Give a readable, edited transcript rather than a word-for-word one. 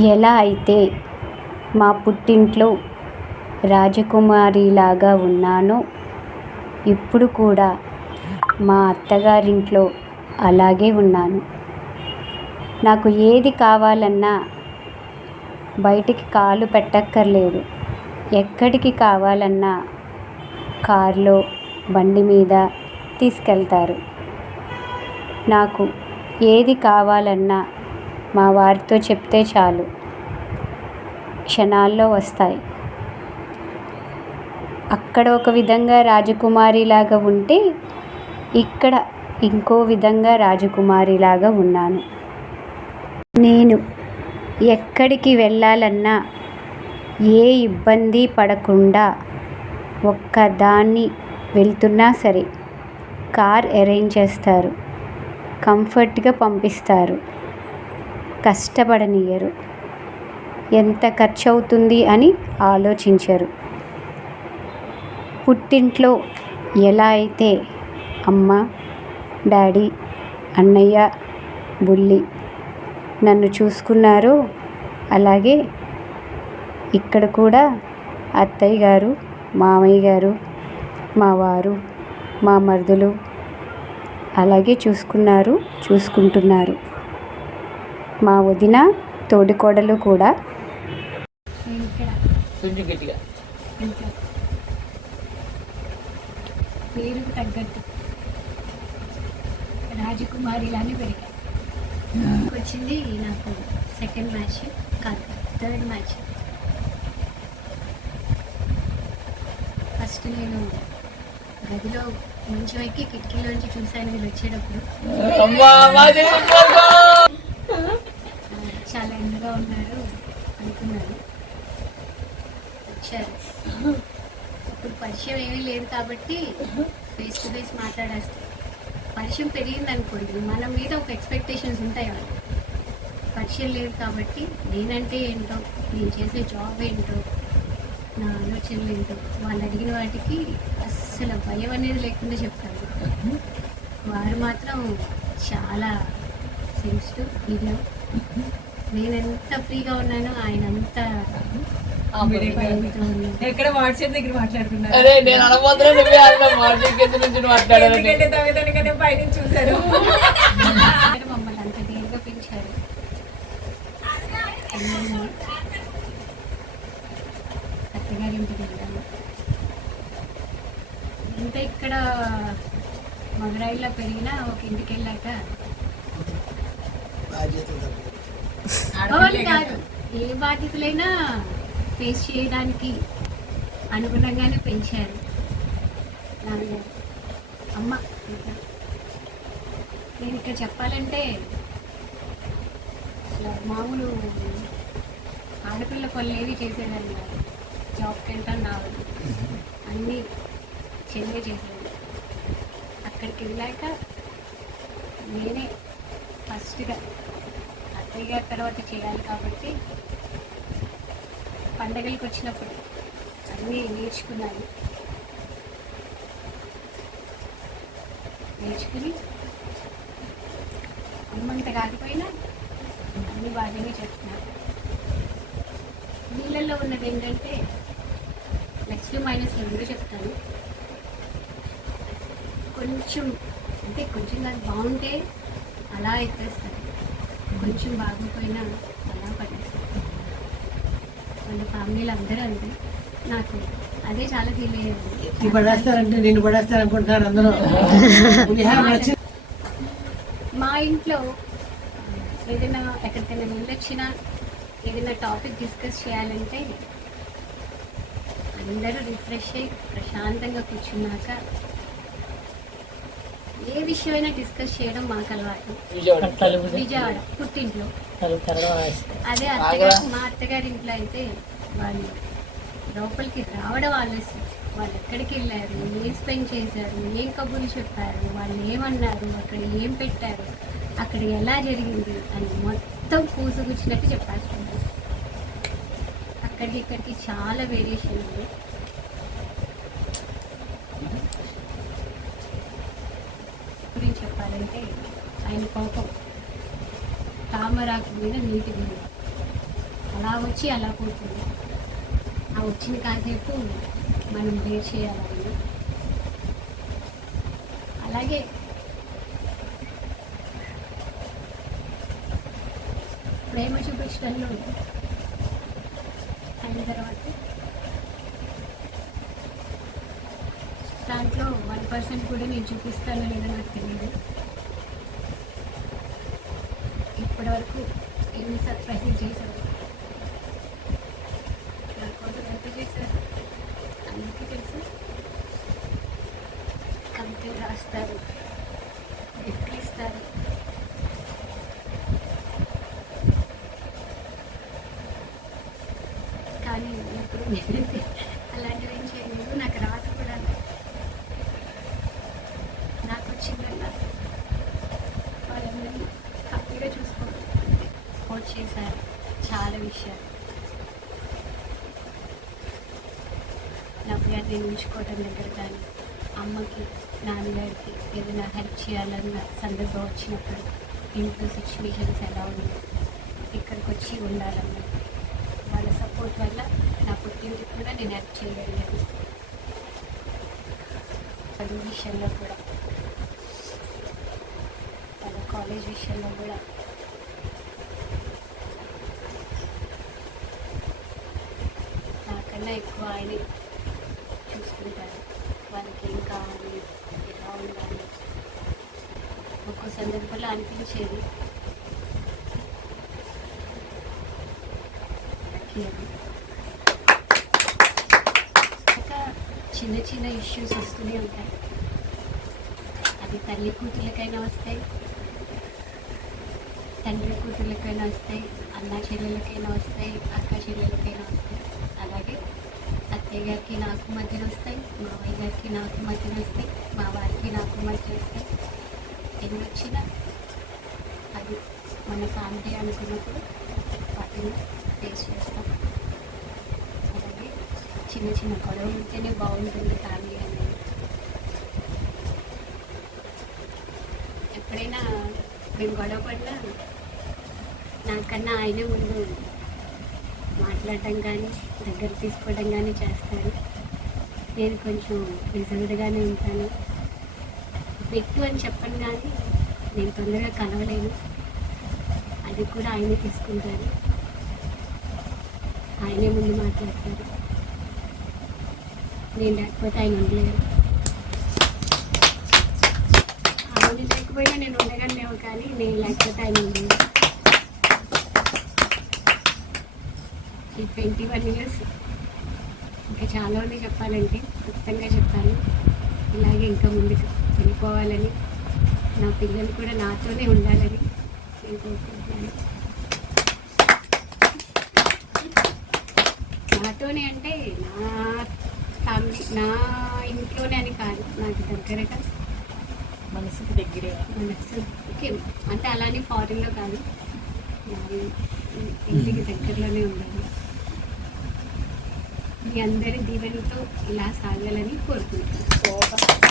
ఎలా అయితే మా పుట్టింట్లో రాజకుమారిలాగా ఉన్నానో ఇప్పుడు కూడా మా అత్తగారింట్లో అలాగే ఉన్నాను. నాకు ఏది కావాలన్నా బయటికి కాలు పెట్టక్కర్లేదు. ఎక్కడికి కావాలన్నా కారులో బండి మీద తీసుకెళ్తారు. నాకు ఏది కావాలన్నా మా వారితో చెప్తే చాలు, క్షణాల్లో వస్తాయి. అక్కడ ఒక విధంగా రాజకుమారిలాగా ఉంటే ఇక్కడ ఇంకో విధంగా రాజకుమారిలాగా ఉన్నాను. నేను ఎక్కడికి వెళ్ళాలన్నా ఏ ఇబ్బంది పడకుండా ఒక్కదాన్ని వెళ్తున్నా సరే కార్ అరేంజ్ చేస్తారు, కంఫర్ట్గా పంపిస్తారు, కష్టపడనియ్యరు, ఎంత ఖర్చు అవుతుంది అని ఆలోచించరు. పుట్టింట్లో ఎలా అయితే అమ్మ, డాడీ, అన్నయ్య, బుల్లి నన్ను చూసుకున్నారో అలాగే ఇక్కడ కూడా అత్తయ్య గారు, మామయ్య గారు, మా వారు, మా మరుదులు అలాగే చూసుకున్నారు, చూసుకుంటున్నారు. మా వదిన, తోడికోడలు కూడా పేరుకు తగ్గట్టు రాజకుమారిలానే పెరిగా. వచ్చింది నాకు సెకండ్ మ్యాచ్ కాదు, థర్డ్ మ్యాచ్. ఫస్ట్ నేను గదిలో మంచి వైకి కిటికీలోంచి చూశాను. వీళ్ళు వచ్చేటప్పుడు చాలా ఎండగా ఉన్నారు అనుకున్నాను. వచ్చారు. ఇప్పుడు పరిచయం ఏమీ లేదు కాబట్టి ఫేస్ టు ఫేస్ మాట్లాడేస్తాం. పరిచయం పెరిగింది అనుకోండి, మన మీద ఒక ఎక్స్పెక్టేషన్స్ ఉంటాయి. వాళ్ళు పరిచయం లేదు కాబట్టి నేనంటే ఏంటో, నేను చేసే జాబ్ ఏంటో, నా ఆలోచనలు ఏంటో వాళ్ళు అడిగిన వాటికి అస్సలు భయం అనేది లేకుండా చెప్తాను. వారు మాత్రం చాలా సెన్సిటివ్. వీళ్ళు నేను ఎంత ఫ్రీగా ఉన్నానో ఆయన అంత ఎక్కడ వాట్సాప్ దగ్గర మాట్లాడుతున్నారు. పైనుంచి చూసారు. మమ్మల్ని అంత దేనిగా పెంచారు. అత్తగారింటికి వెళ్ళాము. ఇంత ఇక్కడ మదురైలో పెరిగినా ఒక ఇంటికి వెళ్ళాక కాదు, ఏ బాధ్యతలైనా ఫేస్ చేయడానికి అనుగుణంగానే పెంచారు నాన్నగారు. అమ్మ నేను ఇక్కడ చెప్పాలంటే అసలు మామూలు ఆడపిల్ల పనులు చేసేదాన్ని కాదు. జాబ్కి వెళ్తాను, రావద్దు, అన్నీ చెల్లె చేసేది. అక్కడికి వెళ్ళాక నేనే ఫస్ట్గా అత్తయ్య గారి తర్వాత చేయాలి కాబట్టి పండగలకు వచ్చినప్పుడు అన్నీ నేర్చుకున్నాను. నేర్చుకుని అమ్మంత కాకపోయినా అన్నీ బాగానే చెప్తున్నాను. వీళ్ళల్లో ఉన్నది ఏంటంటే ప్లస్లు మైనస్లు ఎందుకు చెప్తాను. కొంచెం అంటే కొంచెం నాకు బాగుంటే అలా ఎత్తేస్తారు, కొంచెం బాగోపోయినా అలా పట్టేస్తారు. వాళ్ళ ఫ్యామిలీలు అందరూ అంతే. నాకు అదే చాలా ఫీల్ అయ్యేది. పడేస్తారంటే నేను పడేస్తాను అనుకుంటున్నారు అందరూ. మా ఇంట్లో ఏదైనా ఎక్కడికైనా వెళ్ళొచ్చినా ఏదైనా టాపిక్ డిస్కస్ చేయాలంటే అందరూ రిఫ్రెష్ అయ్యి ప్రశాంతంగా కూర్చున్నాక ఏ విషయమైనా డిస్కస్ చేయడం మాకు అలవాటు. విజయవాడ పుట్టింట్లో. అదే అత్తగారు, మా అత్తగారి ఇంట్లో అయితే వాళ్ళు లోపలికి రావడం ఆలస్యం. వాళ్ళు ఎక్కడికి వెళ్ళారు, ఏం స్పెండ్ చేశారు, ఏం కబుర్లు చెప్పారు, వాళ్ళు ఏమన్నారు, అక్కడ ఏం పెట్టారు, అక్కడ ఎలా జరిగింది అని మొత్తం పూసుగుచ్చినట్టు చెప్పాల్సింది. అక్కడికి ఇక్కడికి చాలా వేరియేషన్ ఉంది. గురించి చెప్పాలంటే ఆయన కోపం తామరాకు మీద నీటి బిందు. అలా వచ్చి అలా పోతుంది. ఆ వచ్చిన కాసేపు మనం బేర్ చేయాలని. అలాగే ప్రేమ చూపించడంలో అయిన తర్వాత దాంట్లో 1% కూడా నేను చూపిస్తానో లేదో నాకు తెలియదు. ఇప్పటివరకు ఎన్ని సర్ప్రైజ్ చేశారు, నా కోసం ఎంత చేశారు అందరికీ తెలుసు. కవితలు రాస్తారు, గిఫ్ట్లు ఇస్తారు. కానీ ఇప్పుడు నేనైతే అలాంటివి ఏం చేయలేదు. నాకు రాదు కూడా. నాకు వచ్చిందల్లా వాళ్ళందరినీ హ్యాపీగా చూసుకోవాలి. సపోర్ట్ చేశారు చాలా విషయాలు. నా పేరుని ఉంచుకోవటం దగ్గర కానీ, అమ్మకి నాన్నగారికి ఏదైనా హెల్ప్ చేయాలన్న సందర్భం వచ్చినప్పుడు, ఇంట్లో సిచ్యువేషన్స్ ఎలా ఉంది, ఇక్కడికి వచ్చి ఉండాలన్న వాళ్ళ సపోర్ట్ వల్ల నా పుట్టింటికి కూడా నేను హెల్ప్ చేయగలిగాను. చదువు విషయంలో కూడా, వాళ్ళ కాలేజ్ విషయంలో కూడా నాకన్నా ఎక్కువ ఆయనే చూసుకుంటారు. వాళ్ళకి ఏం కావాలి, ఎలా ఉండాలి. ఒక్కో సందర్భంలో అనిపించేది ఇంకా చిన్న చిన్న ఇష్యూస్ వస్తూనే ఉంటాయి. అది తల్లి కూతుర్లకైనా వస్తాయి, తండ్రి కూతుర్లకైనా వస్తాయి, అన్న చెల్లెలకైనా వస్తాయి, అక్క చెల్లెలకైనా వస్తాయి. అలాగే అత్తయ్య గారికి నాకు మధ్యన వస్తాయి, మావయ్య గారికి నాకు మధ్యన వస్తాయి, మా వారికి నాకు మధ్య వస్తాయి. ఎన్ని వచ్చినా అది మన ఫ్యామిలీ అనుకున్నప్పుడు వాటిని ఫేస్ చేస్తాం. అలాగే చిన్న చిన్న గొడవలు ఉంటేనే బాగుంటుంది ఫ్యామిలీ అనేది. ఎప్పుడైనా మేము గొడవ పడినా నాకన్నా ఆయనే ముందు మాట్లాడటం కానీ, దగ్గర తీసుకోవడం కానీ చేస్తారు. నేను కొంచెం రిజర్వ్డ్గానే ఉంటాను. పెట్టు అని చెప్పను కానీ నేను తొందరగా కలవలేను. అది కూడా ఆయనే తీసుకుంటారు, ఆయనే ముందు మాట్లాడతారు. నేను లేకపోతే ఆయన ఉండలేరు. ఆయన లేకపోయినా నేను ఉండగలేవు, కానీ నేను లేకపోతే ఆయన ఉండలేరు. ఈ 21 years ఇంకా చాలా ఉంది చెప్పాలంటే. క్లుప్తంగా చెప్పాను. ఇలాగే ఇంకా ముందుకు వెళ్ళిపోవాలని, నా పిల్లలు కూడా నాతోనే ఉండాలని నేను కోరుకుంటున్నాను. నాతోనే అంటే నా ఫ్యామిలీ, నా ఇంట్లోనే అని కాదు, నాకు దగ్గరగా, మనసుకి దగ్గరే. మనసుకి అంటే అలానే ఫారిన్లో కాదు, నా ఇంటికి దగ్గరలోనే ఉండాలి. మీ అందరి దీవెనతో ఇలా సాగాలని కోరుకుంటున్నాను.